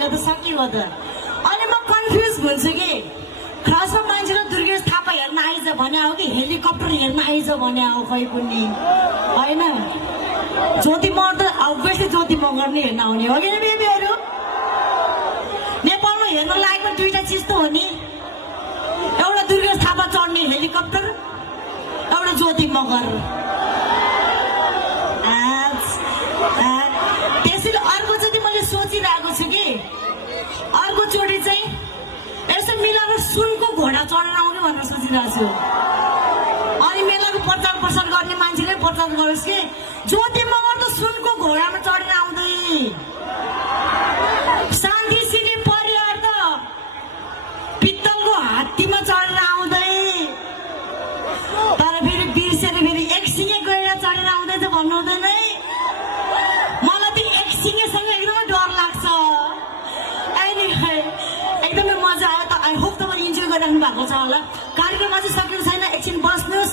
भने त सकियो त अनि म कन्फ्युज हुन्छु कि खासमा मान्छेले दुर्गेश थापा हेर्न आइज भने हो कि हेलिकप्टर हेर्न आइज भने हो खै पनि होइन ज्योति मगर त अभियसली ज्योति मगर नै हेर्न आउने हो कि बेबीहरू नेपालमा हेर्न लागेको दुईटा चिज त हो नि एउटा दुर्गेश थापा चढ्ने हेलिकप्टर एउटा ज्योति मगर त्यसैले अर्कोचोटि मैले सोचिरहेको छु कि अर्कोचोटि चाहिँ यसो मिलाएर सुनको घोडा चढेर आउने भनेर सोचिरहेको छु अनि मेलाको प्रचार प्रसार गर्ने मान्छेले प्रचार गरोस् कि ज्योति मगर त सुनको घोडामा चढेर आउँदै शान्ति सिने परिवार त पित्तलको हात्तीमा चढेर आउँदै तर फेरि बिर्सेर फेरि एक सिङे गएर चढेर आउँदैछ भन्नु हुँदैन है मलाई त एक सिङेसँग एकदमै डर लाग्छ एकदमै मजा आयो त आई होप तपाईँ इन्जोय गरिराख्नु भएको छ होला कार्यक्रममा चाहिँ सकेको छैन एकछिन बस्नुहोस्